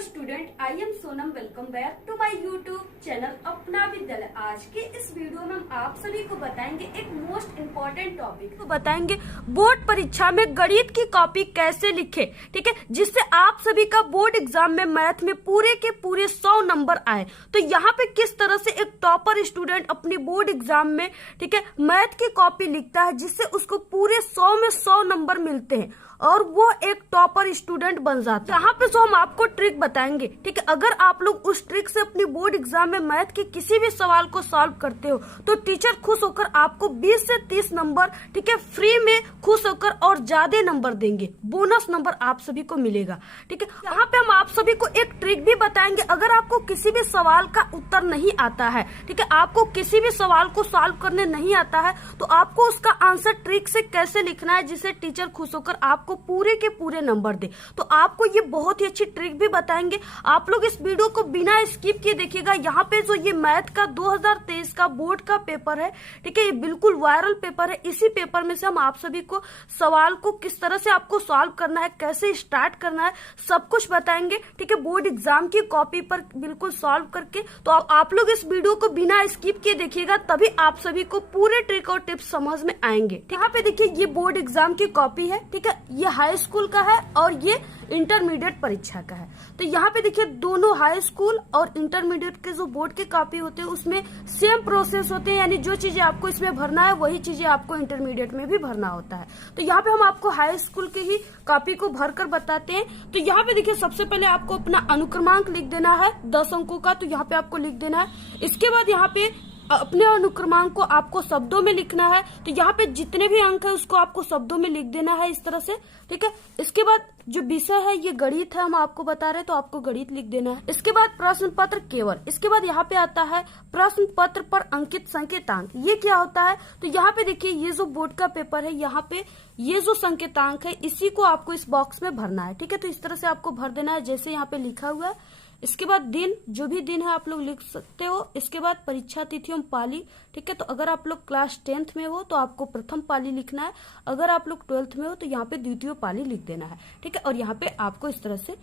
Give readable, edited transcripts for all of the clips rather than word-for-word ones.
Student, I am Sonam. Welcome back to my YouTube channel Apna Vidyalaya. आज के इस वीडियो में हम आप सभी को बताएंगे एक मोस्ट इम्पोर्टेंट टॉपिक को बताएंगे, बोर्ड परीक्षा में गणित की कॉपी कैसे लिखे, ठीक है, जिससे आप सभी का बोर्ड एग्जाम में मैथ में पूरे के पूरे 100 नंबर आए। तो यहाँ पे किस तरह से एक टॉपर स्टूडेंट अपनी बोर्ड एग्जाम में, ठीक है, मैथ की कॉपी लिखता है जिससे उसको पूरे 100 में 100 नंबर मिलते हैं और वो एक टॉपर स्टूडेंट बन जाता है। यहाँ पे जो हम आपको ट्रिक बताएंगे, ठीक है, अगर आप लोग उस ट्रिक से अपनी बोर्ड एग्जाम में मैथ के किसी भी सवाल को सॉल्व करते हो तो टीचर खुश होकर आपको 20 से 30 नंबर, ठीक है, फ्री में खुश होकर और ज्यादा नंबर देंगे, बोनस नंबर आप सभी को मिलेगा। ठीक है, यहाँ पे हम आप सभी को एक ट्रिक भी बताएंगे। अगर आपको किसी भी सवाल का उत्तर नहीं आता है, ठीक है, आपको किसी भी सवाल को सॉल्व करने नहीं आता है, तो आपको उसका आंसर ट्रिक से कैसे लिखना है जिससे टीचर खुश होकर आपको पूरे के पूरे नंबर दे। तो आपको ये बहुत ही अच्छी ट्रिक भी बताएंगे। आप लोग इस वीडियो को बिना स्किप किए देखिएगा। यहाँ पे जो ये मैथ का 2023 का बोर्ड का पेपर है, ठीक है, ये बिल्कुल वायरल पेपर है। इसी पेपर में से हम आप सभी को सवाल को किस तरह से आपको सॉल्व करना है, कैसे स्टार्ट करना है, सब कुछ बताएंगे। ठीक है, बोर्ड एग्जाम की कॉपी पर बिल्कुल सॉल्व करके। तो आप लोग इस वीडियो को बिना स्किप किए देखिएगा, तभी आप सभी को पूरे ट्रिक और टिप्स समझ में आएंगे। यहाँ पे देखिए ये बोर्ड एग्जाम की कॉपी है, ठीक है, ये हाई स्कूल का है और ये इंटरमीडिएट परीक्षा का है। तो यहाँ पे देखिए दोनों हाई स्कूल और इंटरमीडिएट के जो बोर्ड के कॉपी होते हैं उसमें सेम प्रोसेस होते हैं, यानी जो चीजें आपको इसमें भरना है वही चीजें आपको इंटरमीडिएट में भी भरना होता है। तो यहाँ पे हम आपको हाई स्कूल की ही कॉपी को भरकर बताते हैं। तो यहाँ पे देखिए सबसे पहले आपको अपना अनुक्रमांक लिख देना है 10 अंकों का, तो यहाँ पे आपको लिख देना है। इसके बाद यहाँ पे अपने अनुक्रमांक को आपको शब्दों में लिखना है। तो यहाँ पे जितने भी अंक है उसको आपको शब्दों में लिख देना है इस तरह से, ठीक है। इसके बाद जो विषय है ये गणित है, हम आपको बता रहे हैं, तो आपको गणित लिख देना है। इसके बाद प्रश्न पत्र केवल। इसके बाद यहाँ पे आता है प्रश्न पत्र पर अंकित संकेतांक। ये क्या होता है? तो यहाँ पे देखिए ये जो बोर्ड का पेपर है, यहाँ पे ये जो संकेतांक है इसी को आपको इस बॉक्स में भरना है, ठीक है। तो इस तरह से आपको भर देना है जैसे यहाँ पे लिखा हुआ है। इसके बाद दिन, जो भी दिन है आप लोग लिख सकते हो। इसके बाद परीक्षा तिथि एवं पाली, ठीक है। तो अगर आप लोग क्लास 10th में हो तो आपको प्रथम पाली लिखना है, अगर आप लोग 12th में हो तो यहाँ पे द्वितीय पाली लिख देना है, ठीक है। और यहाँ पे आपको इस तरह से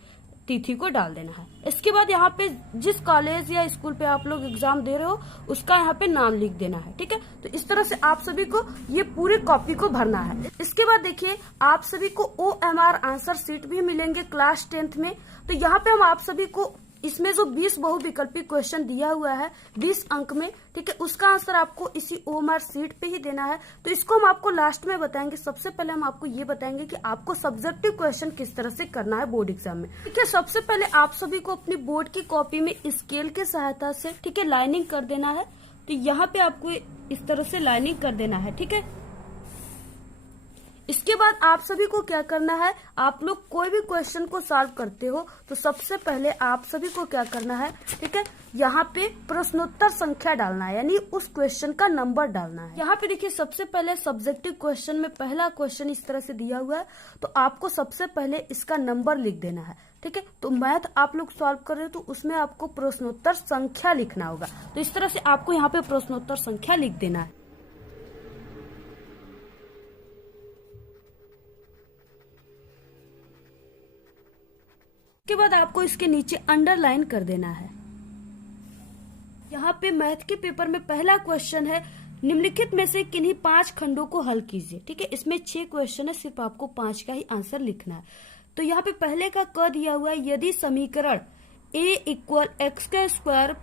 तिथि को डाल देना है। इसके बाद यहाँ पे जिस कॉलेज या स्कूल पे आप लोग एग्जाम दे रहे हो उसका यहाँ पे नाम लिख देना है, ठीक है। तो इस तरह से आप सभी को ये पूरी कॉपी को भरना है। इसके बाद देखिए आप सभी को OMR आंसर शीट भी मिलेंगे क्लास 10th में। तो यहाँ पे हम आप सभी को इसमें जो 20 बहुविकल्पी क्वेश्चन दिया हुआ है 20 अंक में, ठीक है, उसका आंसर आपको इसी OMR शीट पे ही देना है। तो इसको हम आपको लास्ट में बताएंगे। सबसे पहले हम आपको ये बताएंगे कि आपको सब्जेक्टिव क्वेश्चन किस तरह से करना है बोर्ड एग्जाम में, ठीक है। सबसे पहले आप सभी को अपनी बोर्ड की कॉपी में स्केल की सहायता से, ठीक है, लाइनिंग कर देना है। तो यहाँ पे आपको इस तरह से लाइनिंग कर देना है, ठीक है। इसके बाद आप सभी को क्या करना है, आप लोग कोई भी क्वेश्चन को सॉल्व करते हो तो सबसे पहले आप सभी को क्या करना है, ठीक है, यहाँ पे प्रश्नोत्तर संख्या डालना है, यानी उस क्वेश्चन का नंबर डालना है। यहाँ पे देखिए सबसे पहले सब्जेक्टिव क्वेश्चन में पहला क्वेश्चन इस तरह से दिया हुआ है, तो आपको सबसे पहले इसका नंबर लिख देना है, ठीक है। तो मैथ आप लोग सॉल्व कर रहे हो तो उसमें आपको प्रश्नोत्तर संख्या लिखना होगा। तो इस तरह से आपको यहाँ पे प्रश्नोत्तर संख्या लिख देना है। उसके बाद आपको इसके नीचे अंडरलाइन कर देना है। यहाँ पे मैथ के पेपर में पहला क्वेश्चन है, निम्नलिखित में से किन्हीं 5 खंडों को हल कीजिए, ठीक है। इसमें 6 क्वेश्चन है, सिर्फ आपको 5 का ही आंसर लिखना है। तो यहाँ पे पहले का क दिया हुआ है, यदि समीकरण a = x²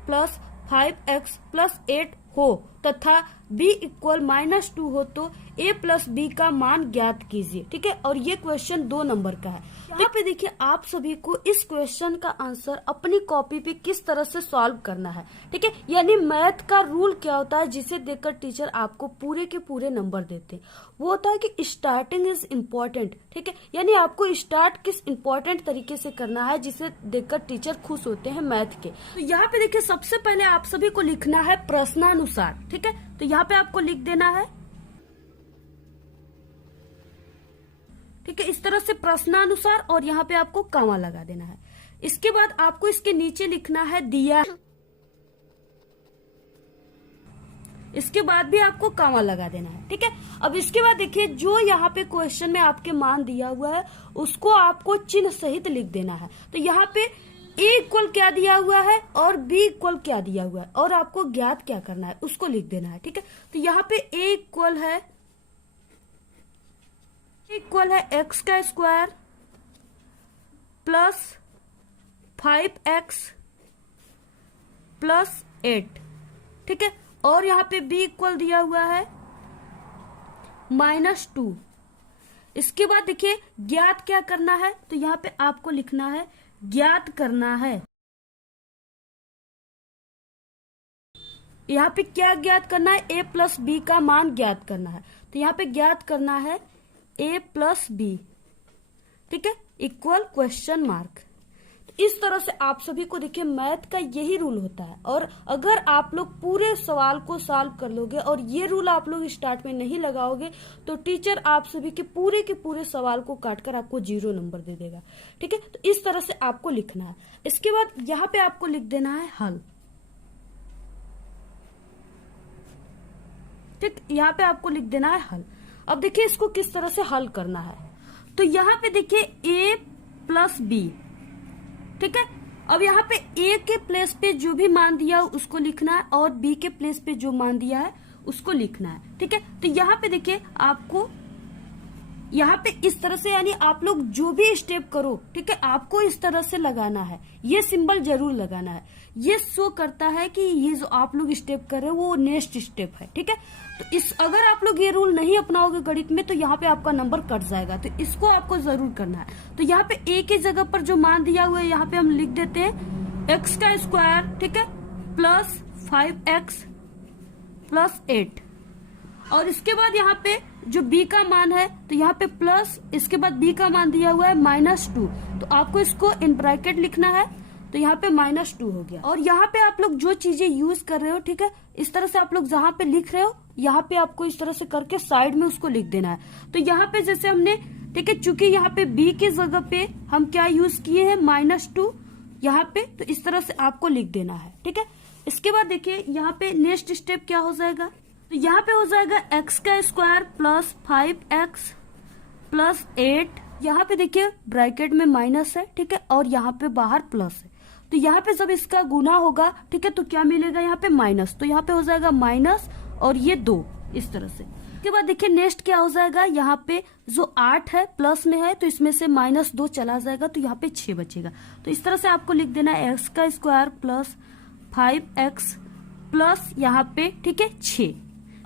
+ 5x + 8 हो तथा b = -2 हो तो a + b का मान ज्ञात कीजिए, ठीक है। और ये क्वेश्चन 2 नंबर का है। यहाँ पे देखिए आप सभी को इस क्वेश्चन का आंसर अपनी कॉपी पे किस तरह से सॉल्व करना है, ठीक है। यानी मैथ का रूल क्या होता है जिसे देखकर टीचर आपको पूरे के पूरे नंबर देते हैं, वो होता है कि स्टार्टिंग इज इम्पोर्टेंट, ठीक है। यानी आपको स्टार्ट किस इम्पोर्टेंट तरीके से करना है जिसे देखकर टीचर खुश होते हैं मैथ के। तो यहाँ पे देखिए सबसे पहले आप सभी को लिखना है प्रश्नानुसार, ठीक है। तो यहाँ पे आपको लिख देना है, ठीक है, इस तरह से प्रश्नानुसार, और यहाँ पे आपको कॉमा लगा देना है। इसके बाद आपको इसके नीचे लिखना है दिया, इसके बाद भी आपको कॉमा लगा देना है, ठीक है। अब इसके बाद देखिए जो यहाँ पे क्वेश्चन में आपके मान दिया हुआ है उसको आपको चिन्ह सहित लिख देना है। तो यहाँ पे ए इक्वल क्या दिया हुआ है और बी इक्वल क्या दिया हुआ है और आपको ज्ञात क्या करना है उसको लिख देना है। ठीक है, तो यहाँ पे ए इक्वल है एक्स का स्क्वायर प्लस 5x प्लस 8। ठीक है, और यहाँ पे b इक्वल दिया हुआ है -2। इसके बाद देखिए ज्ञात क्या करना है, तो यहाँ पे आपको लिखना है ज्ञात करना है। यहाँ पे क्या ज्ञात करना है, a प्लस बी का मान ज्ञात करना है। तो यहाँ पे ज्ञात करना है a प्लस बी, ठीक है, इक्वल क्वेश्चन मार्क। इस तरह से आप सभी को देखिए मैथ का यही रूल होता है, और अगर आप लोग पूरे सवाल को सॉल्व कर लोगे और ये रूल आप लोग स्टार्ट में नहीं लगाओगे तो टीचर आप सभी के पूरे सवाल को काटकर आपको 0 नंबर दे देगा। ठीक है, तो इस तरह से आपको लिखना है। इसके बाद यहाँ पे आपको लिख देना है हल। ठीक, यहाँ पे आपको लिख देना है हल। अब देखिए इसको किस तरह से हल करना है, तो यहाँ पे देखिए a प्लस बी। ठीक है, अब यहाँ पे a के प्लेस पे जो भी मान दिया है उसको लिखना है और b के प्लेस पे जो मान दिया है उसको लिखना है। ठीक है, तो यहाँ पे देखिए आपको यहाँ पे इस तरह से, यानी आप लोग जो भी स्टेप करो, ठीक है, आपको इस तरह से लगाना है, ये सिंबल जरूर लगाना है। ये शो करता है कि ये जो आप लोग स्टेप कर रहे हो वो नेक्स्ट स्टेप है। ठीक है, तो अगर आप लोग ये रूल नहीं अपनाओगे गणित में तो यहाँ पे आपका नंबर कट जाएगा, तो इसको आपको जरूर करना है। तो यहाँ पे a की जगह पर जो मान दिया हुआ है यहाँ पे हम लिख देते हैं x का स्क्वायर, ठीक है, प्लस 5x प्लस 8, और इसके बाद यहाँ पे जो b का मान है तो यहाँ पे प्लस, इसके बाद b का मान दिया हुआ है -2, तो आपको इसको इन ब्रैकेट लिखना है, तो यहाँ पे -2 हो गया। और यहाँ पे आप लोग जो चीजें यूज कर रहे हो, ठीक है, इस तरह से आप लोग जहाँ पे लिख रहे हो यहाँ पे आपको इस तरह से करके साइड में उसको लिख देना है। तो यहाँ पे जैसे हमने, ठीक है, चूंकि यहाँ पे b की जगह पे हम क्या यूज किए हैं -2 यहाँ पे, तो इस तरह से आपको लिख देना है। ठीक है, इसके बाद देखिए यहाँ पे नेक्स्ट स्टेप क्या हो जाएगा, तो यहाँ पे हो जाएगा x का स्क्वायर प्लस 5x प्लस 8। यहाँ पे देखिए ब्रैकेट में माइनस है, ठीक है, और यहाँ पे बाहर प्लस है, तो यहाँ पे जब इसका गुना होगा, ठीक है, तो क्या मिलेगा यहाँ पे माइनस, तो यहाँ पे हो जाएगा माइनस और ये 2 इस तरह से। उसके बाद देखिए नेक्स्ट क्या हो जाएगा, यहाँ पे जो 8 है प्लस में है तो इसमें से -2 चला जाएगा, तो यहाँ पे 6 बचेगा। तो इस तरह से आपको लिख देना है x का स्क्वायर प्लस 5x प्लस यहाँ पे, ठीक है, 6।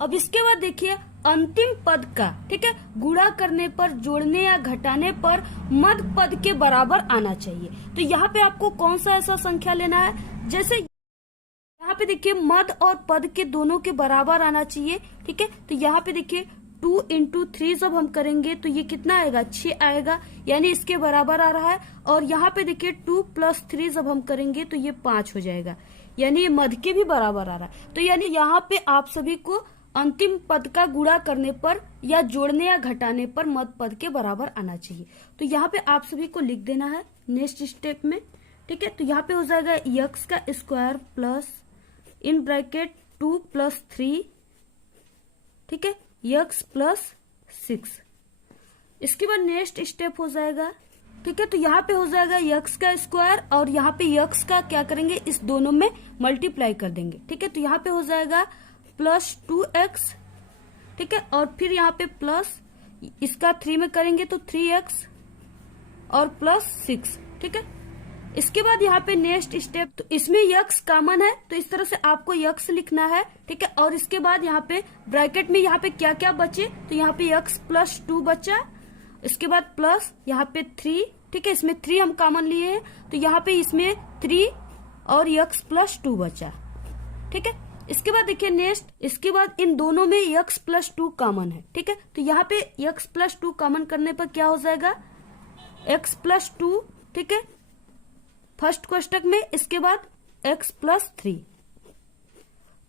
अब इसके बाद देखिए अंतिम पद का, ठीक है, गुणा करने पर, जोड़ने या घटाने पर मध्य पद के बराबर आना चाहिए। तो यहाँ पे आपको कौन सा ऐसा संख्या लेना है, जैसे यहाँ पे देखिए मध्य और पद के दोनों के बराबर आना चाहिए। ठीक है, तो यहाँ पे देखिए 2 × 3 जब हम करेंगे तो ये कितना आएगा, 6 आएगा, यानी इसके बराबर आ रहा है। और यहाँ पे देखिए 2 + 3 जब हम करेंगे तो ये 5 हो जाएगा, यानी ये मध्य के भी बराबर आ रहा है। तो यानी यहाँ पे आप सभी को अंतिम पद का गुणा करने पर या जोड़ने या घटाने पर मध्य पद के बराबर आना चाहिए। तो यहाँ पे आप सभी को लिख देना है नेक्स्ट स्टेप में। ठीक है, तो यहाँ पे हो जाएगा x का स्क्वायर प्लस इन ब्रैकेट 2 + 3, ठीक है, x प्लस 6। इसके बाद नेक्स्ट स्टेप हो जाएगा, ठीक है, तो यहाँ पे हो जाएगा x का स्क्वायर और यहाँ पे x का क्या करेंगे, इस दोनों में मल्टीप्लाई कर देंगे। ठीक है, तो यहाँ पे हो जाएगा प्लस 2x, ठीक है, और फिर यहाँ पे प्लस इसका 3 में करेंगे तो 3x और प्लस 6। ठीक है, इसके बाद यहाँ पे नेक्स्ट स्टेप, तो इसमें x कॉमन है तो इस तरह से आपको x लिखना है। ठीक है, और इसके बाद यहाँ पे ब्रैकेट में यहाँ पे क्या क्या बचे, तो यहाँ पे x + 2 बचा, इसके बाद प्लस यहाँ पे 3, ठीक है, इसमें 3 हम कॉमन लिए हैं तो यहाँ पे इसमें 3 और x + 2 बचा। ठीक है, इसके बाद देखिए नेक्स्ट, इसके बाद इन दोनों में x + 2 कॉमन है। ठीक है, तो यहाँ पे x + 2 कॉमन करने पर क्या हो जाएगा, x + 2, ठीक है, फर्स्ट कोष्टक में, इसके बाद x + 3।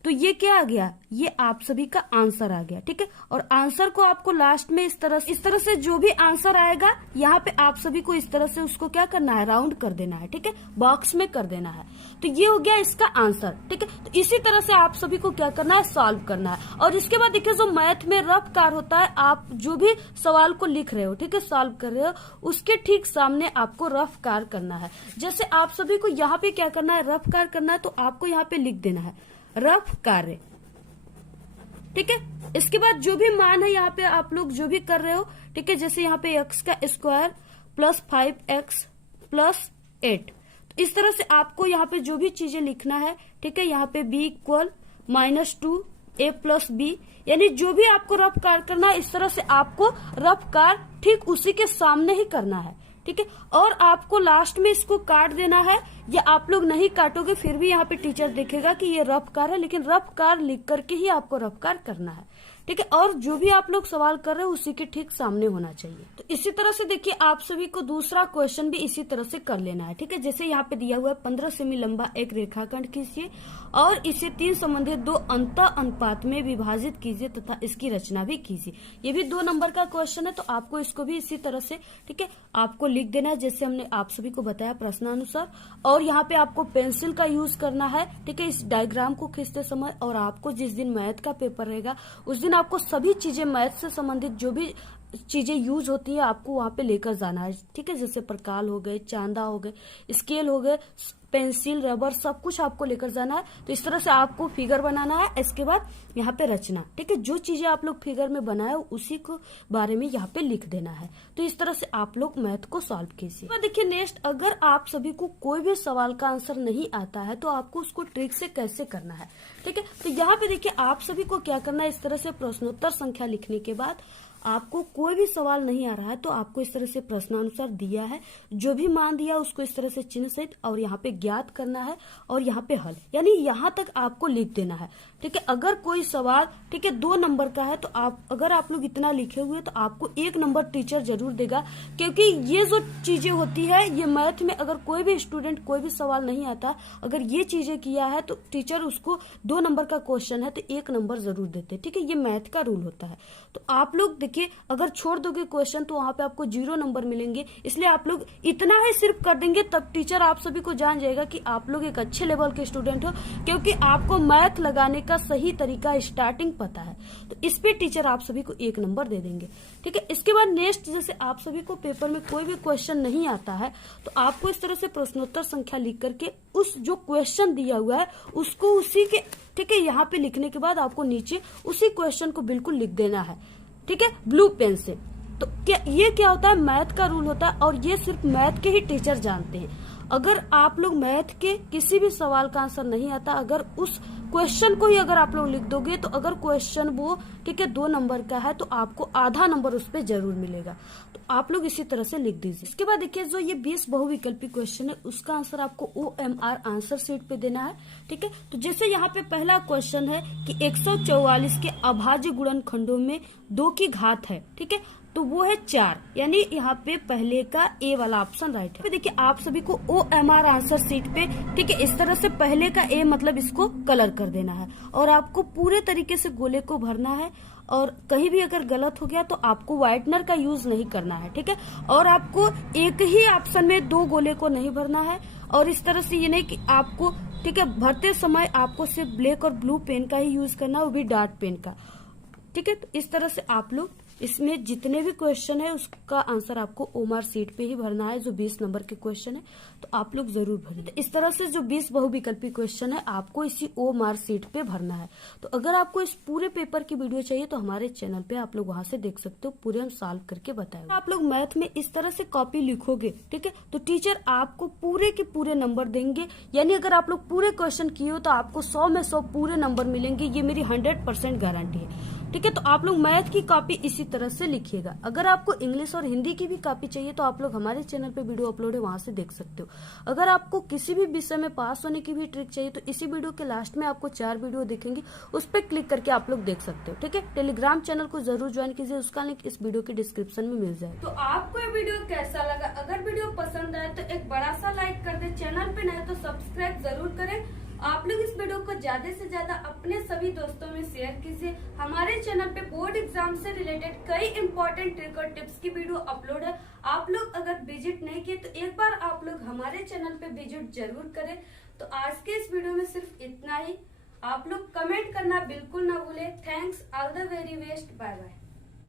तो ये क्या आ गया, ये आप सभी का आंसर आ गया। ठीक है, और आंसर को आपको लास्ट में इस तरह से जो भी आंसर आएगा यहाँ पे आप सभी को इस तरह से उसको क्या करना है, राउंड कर देना है। ठीक है, बॉक्स में कर देना है। तो ये हो गया इसका आंसर। ठीक है, तो इसी तरह से आप सभी को क्या करना है, सॉल्व करना है। और इसके बाद देखिए जो मैथ में रफ कार होता है, आप जो भी सवाल को लिख रहे हो, ठीक है, सॉल्व कर रहे हो, उसके ठीक सामने आपको रफ कार करना है। जैसे आप सभी को यहाँ पे क्या करना है, रफ कार करना है, तो आपको यहाँ पे लिख देना है रफ कार्य। ठीक है, इसके बाद जो भी मान है यहाँ पे आप लोग जो भी कर रहे हो, ठीक है, जैसे यहाँ पे x का स्क्वायर प्लस 5x प्लस 8, तो इस तरह से आपको यहाँ पे जो भी चीजें लिखना है। ठीक है, यहाँ पे b equal -2a plus b, यानी जो भी आपको रफ कार करना है, इस तरह से आपको रफ कार ठीक उसी के सामने ही करना है। ठीक है, और आपको लास्ट में इसको काट देना है, या आप लोग नहीं काटोगे फिर भी यहाँ पे टीचर देखेगा कि ये रफ कार है, लेकिन रफ कार लिख करके ही आपको रफ कार करना है। ठीक है, और जो भी आप लोग सवाल कर रहे हो उसी के ठीक सामने होना चाहिए। तो इसी तरह से देखिए आप सभी को दूसरा क्वेश्चन भी इसी तरह से कर लेना है। ठीक है, जैसे यहाँ पे दिया हुआ है 15 सेमी लंबा एक रेखाखंड खींचिए और इसे 3 संबंधित 2 अंतः अनुपात में विभाजित कीजिए तथा इसकी रचना भी कीजिए। ये भी 2 नंबर का क्वेश्चन है, तो आपको इसको भी इसी तरह से, ठीक है, आपको लिख देना है जैसे हमने आप सभी को बताया प्रश्नानुसार। और यहाँ पे आपको पेंसिल का यूज करना है। ठीक है, इस डायग्राम को खींचते समय, और आपको जिस दिन मैथ का पेपर रहेगा उस दिन आपको सभी चीजें मैथ से संबंधित जो भी चीजें यूज होती है आपको वहां पे लेकर जाना है। ठीक है, जैसे प्रकाल हो गए, चांदा हो गए, स्केल हो गए, पेंसिल, रबर, सब कुछ आपको लेकर जाना है। तो इस तरह से आपको फिगर बनाना है। इसके बाद यहाँ पे रचना। ठीक है, जो चीजें आप लोग फिगर में बनाए उसी को बारे में यहाँ पे लिख देना है। तो इस तरह से आप लोग मैथ को सॉल्व कीजिए। देखिए नेक्स्ट, अगर आप सभी को कोई भी सवाल का आंसर नहीं आता है तो आपको उसको ट्रिक से कैसे करना है। ठीक है, तो यहाँ पे देखिए आप सभी को क्या करना है, इस तरह से प्रश्नोत्तर संख्या लिखने के बाद आपको कोई भी सवाल नहीं आ रहा है तो आपको इस तरह से प्रश्नानुसार दिया है, जो भी मान दिया उसको इस तरह से चिन्ह सहित और यहाँ पे ज्ञात करना है और यहाँ पे हल, यानी यहाँ तक आपको लिख देना है। ठीक है, अगर कोई सवाल, ठीक है, 2 नंबर का है तो अगर आप लोग इतना लिखे हुए तो आपको 1 नंबर टीचर जरूर देगा, क्योंकि ये जो चीजें होती है ये मैथ में अगर कोई भी स्टूडेंट कोई भी सवाल नहीं आता, अगर ये चीजें किया है तो टीचर उसको 2 नंबर का क्वेश्चन है तो 1 नंबर जरूर देते। ठीक है, ये मैथ का रूल होता है। तो आप लोग देखिए अगर छोड़ दोगे क्वेश्चन तो वहां पे आपको 0 नंबर मिलेंगे, इसलिए आप लोग इतना ही सिर्फ कर देंगे, तब टीचर आप सभी को जान जाएगा कि आप लोग एक अच्छे लेवल के स्टूडेंट हो, क्योंकि आपको मैथ लगाने का सही तरीका स्टार्टिंग पता है। तो इस पे टीचर आप सभी को 1 नंबर दे देंगे। ठीक है, इसके बाद नेक्स्ट, जैसे आप सभी को पेपर में कोई भी क्वेश्चन नहीं आता है तो आपको इस तरह से प्रश्नोत्तर संख्या लिख करके उस जो क्वेश्चन दिया हुआ है उसको उसी के, ठीक है, यहाँ पे लिखने के बाद आपको नीचे उसी क्वेश्चन को बिल्कुल लिख देना है। ठीक है, ब्लू पेन से। तो ये क्या होता है, मैथ का रूल होता है और ये सिर्फ मैथ के ही टीचर जानते हैं। अगर आप लोग मैथ के किसी भी सवाल का आंसर नहीं आता, अगर उस क्वेश्चन को ही अगर आप लोग लिख दोगे तो अगर क्वेश्चन वो, ठीक है, 2 नंबर का है तो आपको आधा नंबर उस पर जरूर मिलेगा। तो आप लोग इसी तरह से लिख दीजिए। इसके बाद देखिए जो ये 20 बहुविकल्पी क्वेश्चन है उसका आंसर आपको OMR आंसर शीट पे देना है। ठीक है, तो जैसे यहाँ पे पहला क्वेश्चन है कि 144 के अभाज्य गुणनखंडों में 2 की घात है। ठीक है, तो वो है 4, यानी यहाँ पे पहले का ए वाला ऑप्शन राइट है। देखिए आप सभी को OMR आंसर शीट पे, ठीक है, इस तरह से पहले का ए मतलब इसको कलर कर देना है और आपको पूरे तरीके से गोले को भरना है। और कहीं भी अगर गलत हो गया तो आपको व्हाइटनर का यूज नहीं करना है। ठीक है, और आपको एक ही ऑप्शन में 2 गोले को नहीं भरना है। और इस तरह से ये नहीं कि आपको, ठीक है, भरते समय आपको सिर्फ ब्लैक और ब्लू पेन का ही यूज करना है, वो भी डार्क पेन का। ठीक है, तो इस तरह से आप लोग इसमें जितने भी क्वेश्चन है उसका आंसर आपको OMR सीट पे ही भरना है। जो 20 नंबर के क्वेश्चन है तो आप लोग जरूर भरें। इस तरह से जो 20 बहुविकल्पी क्वेश्चन है आपको इसी OMR सीट पे भरना है। तो अगर आपको इस पूरे पेपर की वीडियो चाहिए तो हमारे चैनल पे आप लोग वहां से देख सकते हो, पूरे हम सॉल्व करके बताए। आप लोग मैथ में इस तरह से कॉपी लिखोगे, ठीक है, तो टीचर आपको पूरे के पूरे नंबर देंगे। यानी अगर आप लोग पूरे क्वेश्चन किए हो तो आपको 100 में 100 पूरे नंबर मिलेंगे, ये मेरी 100% गारंटी है। ठीक है, तो आप लोग मैथ की कॉपी इसी तरह से लिखिएगा। अगर आपको इंग्लिश और हिंदी की भी कॉपी चाहिए तो आप लोग हमारे चैनल पे वीडियो अपलोड है, वहां से देख सकते हो। अगर आपको किसी भी विषय में पास होने की भी ट्रिक चाहिए तो इसी वीडियो के लास्ट में आपको 4 वीडियो दिखेंगी, उस पर क्लिक करके आप लोग देख सकते हो। ठीक है, टेलीग्राम चैनल को जरूर ज्वाइन कीजिए, उसका लिंक इस वीडियो के डिस्क्रिप्शन में मिल जाए। तो आपको ये वीडियो कैसा लगा? अगर वीडियो पसंद आए तो एक बड़ा सा लाइक कर दे, चैनल पे नए तो सब्सक्राइब जरूर करें आप लोग इस वीडियो को ज्यादा से ज्यादा अपने सभी दोस्तों में शेयर कीजिए। हमारे चैनल पे बोर्ड एग्जाम से रिलेटेड कई इंपॉर्टेंट ट्रिक और टिप्स की वीडियो अपलोड है। आप लोग अगर विजिट नहीं किए तो एक बार आप लोग हमारे चैनल पे विजिट जरूर करें। तो आज के इस वीडियो में सिर्फ इतना ही। आप लोग कमेंट करना बिल्कुल ना भूले। Thanks, all the very best, bye bye.